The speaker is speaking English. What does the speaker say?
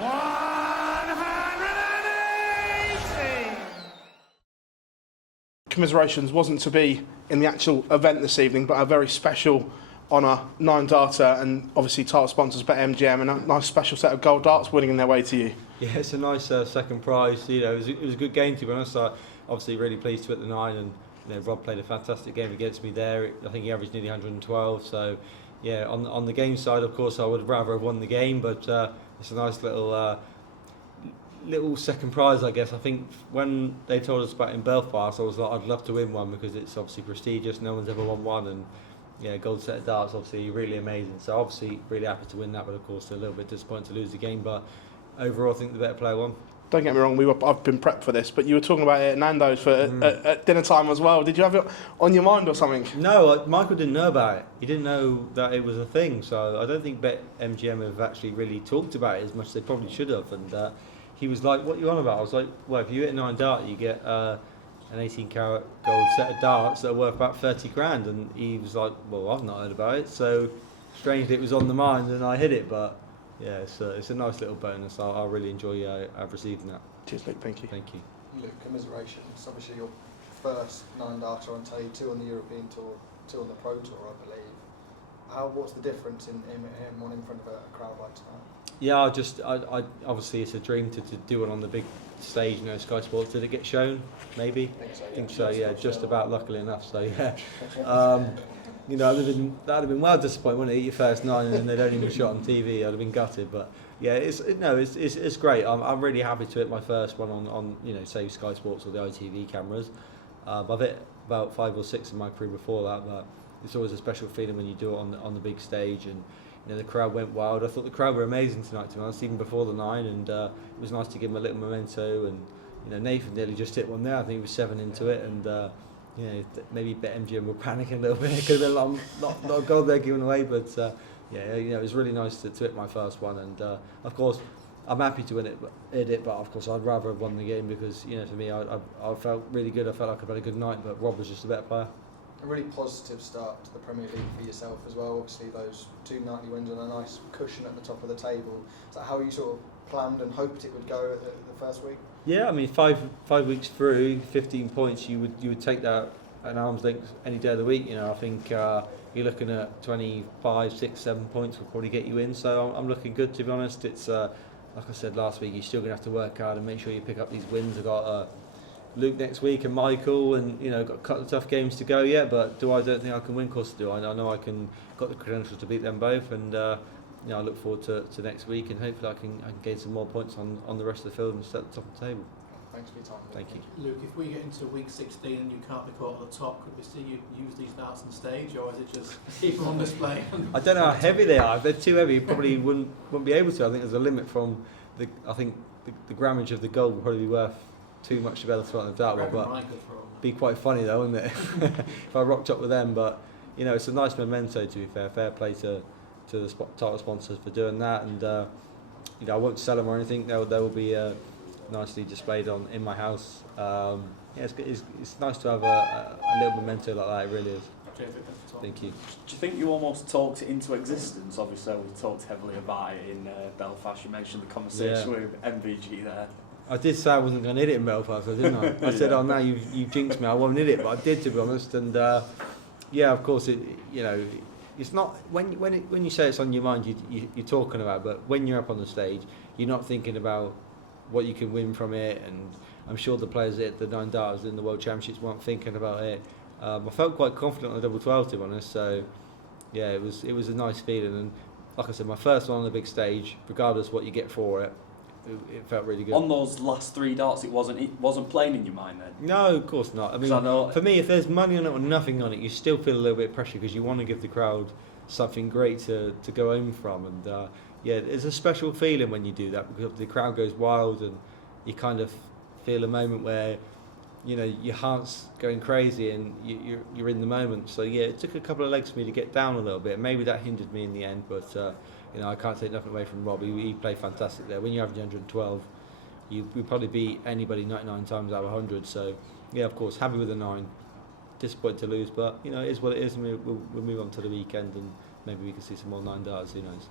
180! Commiserations wasn't to be in the actual event this evening, but a very special honour, 9 darter, and obviously title sponsors BetMGM, and a nice special set of gold darts winning in their way to you. Yeah, it's a nice second prize. You know, it was a good game, to be honest. I obviously really pleased to hit the 9, and you know, Rob played a fantastic game against me there. I think he averaged nearly 112. So, yeah, on the game side, of course, I would rather have won the game, but it's a nice little second prize, I guess. I think when they told us about in Belfast, I was like, I'd love to win one because it's obviously prestigious. No one's ever won one, and yeah, gold set of darts, obviously really amazing. So obviously really happy to win that, but of course a little bit disappointed to lose the game. But overall, I think the better player won. Don't get me wrong, I've been prepped for this, but you were talking about it at Nando'S at dinner time as well. Did you have it on your mind or something? No, Michael didn't know about it. He didn't know that it was a thing. So I don't think BetMGM have actually really talked about it as much as they probably should have. And he was like, "What are you on about?" I was like, "Well, if you hit a 9 dart, you get an 18-carat gold set of darts that are worth about 30 grand." And he was like, "Well, I've not heard about it." So strangely, it was on the mind, and I hit it. But yeah, it's a nice little bonus. I really enjoy receiving that. Cheers, Luke. Thank you. Thank you. Luke, commiserations. Obviously, your first 9 darter on telly, 2 on the European Tour, 2 on the Pro Tour, I believe. What's the difference in one in front of a crowd like tonight? Yeah, I obviously it's a dream to do it on the big stage, you know, Sky Sports. Did it get shown? Maybe. I think so. Yeah, just about. Luckily enough. So yeah, you know, that'd have been well disappointing, wouldn't it? Your first 9 and then they don't even shot on TV. I'd have been gutted. But yeah, it's great. I'm really happy to hit my first one on you know, say Sky Sports or the ITV cameras. I've hit about 5 or 6 in my career before that, but it's always a special feeling when you do it on the big stage. And you know, the crowd went wild. I thought the crowd were amazing tonight, to be honest, even before the 9, and it was nice to give them a little memento. And you know, Nathan nearly just hit one there. I think he was 7 into it, and you know, maybe BetMGM were panicking a little bit. It could have been a lot of gold there given away, but yeah, you know, it was really nice to hit my first one. And of course, I'm happy to hit it, but of course, I'd rather have won the game because, you know, for me, I felt really good. I felt like I've had a good night, but Rob was just a better player. A really positive start to the Premier League for yourself as well. Obviously, those 2 nightly wins and a nice cushion at the top of the table. Is that how you sort of planned and hoped it would go at the first week? Yeah, I mean, 5 weeks through, 15 points, you would take that at arm's length any day of the week. You know, I think you're looking at 25, 6, 7 points will probably get you in. So I'm looking good, to be honest. It's like I said last week, you're still going to have to work hard and make sure you pick up these wins. I've got Luke next week and Michael, and you know, got a couple of tough games to go yet. But don't think I can win? Of course I do. I know I can. Got the credentials to beat them both, and you know, I look forward to next week, and hopefully I can gain some more points on the rest of the field and set the top of the table. Thanks for your time. Thank you. Luke, if we get into week 16 and you can't be caught at the top, could we see you use these darts on stage, or is it just keep them on display? I don't know how heavy they are. If they're too heavy, you probably wouldn't be able to. I think there's a limit from the grammage of the gold would probably be worth too much to be able to throw on the dart, but be quite funny though, wouldn't it? If I rocked up with them. But you know, it's a nice memento, to be fair play to the title sponsors for doing that. And you know, I won't sell them or anything. They will be nicely displayed in my house. Yeah, it's nice to have a little memento like that. It really is. Thank you. Do you think you almost talked it into existence? Obviously, we talked heavily about it in Belfast. You mentioned the conversation with MVG there. I did say I wasn't going to hit it in Belfast, didn't I? I said, "Oh no, you jinxed me. I won't hit it," but I did, to be honest. And yeah, of course, you know, it's not when you say it's on your mind, you're talking about. But when you're up on the stage, you're not thinking about what you can win from it. And I'm sure the players at the 9 darters in the World Championships weren't thinking about it. I felt quite confident on the double 12, to be honest. So yeah, it was a nice feeling. And like I said, my first one on the big stage, regardless of what you get for it. It felt really good. On those last 3 darts, it wasn't playing in your mind then? No, of course not. I mean, for me, if there's money on it or nothing on it, you still feel a little bit of pressure because you want to give the crowd something great to go home from. And yeah, it's a special feeling when you do that because the crowd goes wild and you kind of feel a moment where, you know, your heart's going crazy and you're in the moment. So yeah, it took a couple of legs for me to get down a little bit. Maybe that hindered me in the end, but you know, I can't take nothing away from Rob. He played fantastic there. When you average 112, you probably beat anybody 99 times out of 100. So yeah, of course, happy with the 9. Disappointed to lose, but you know, it is what it is, and we'll move on to the weekend, and maybe we can see some more 9 darts. Who knows?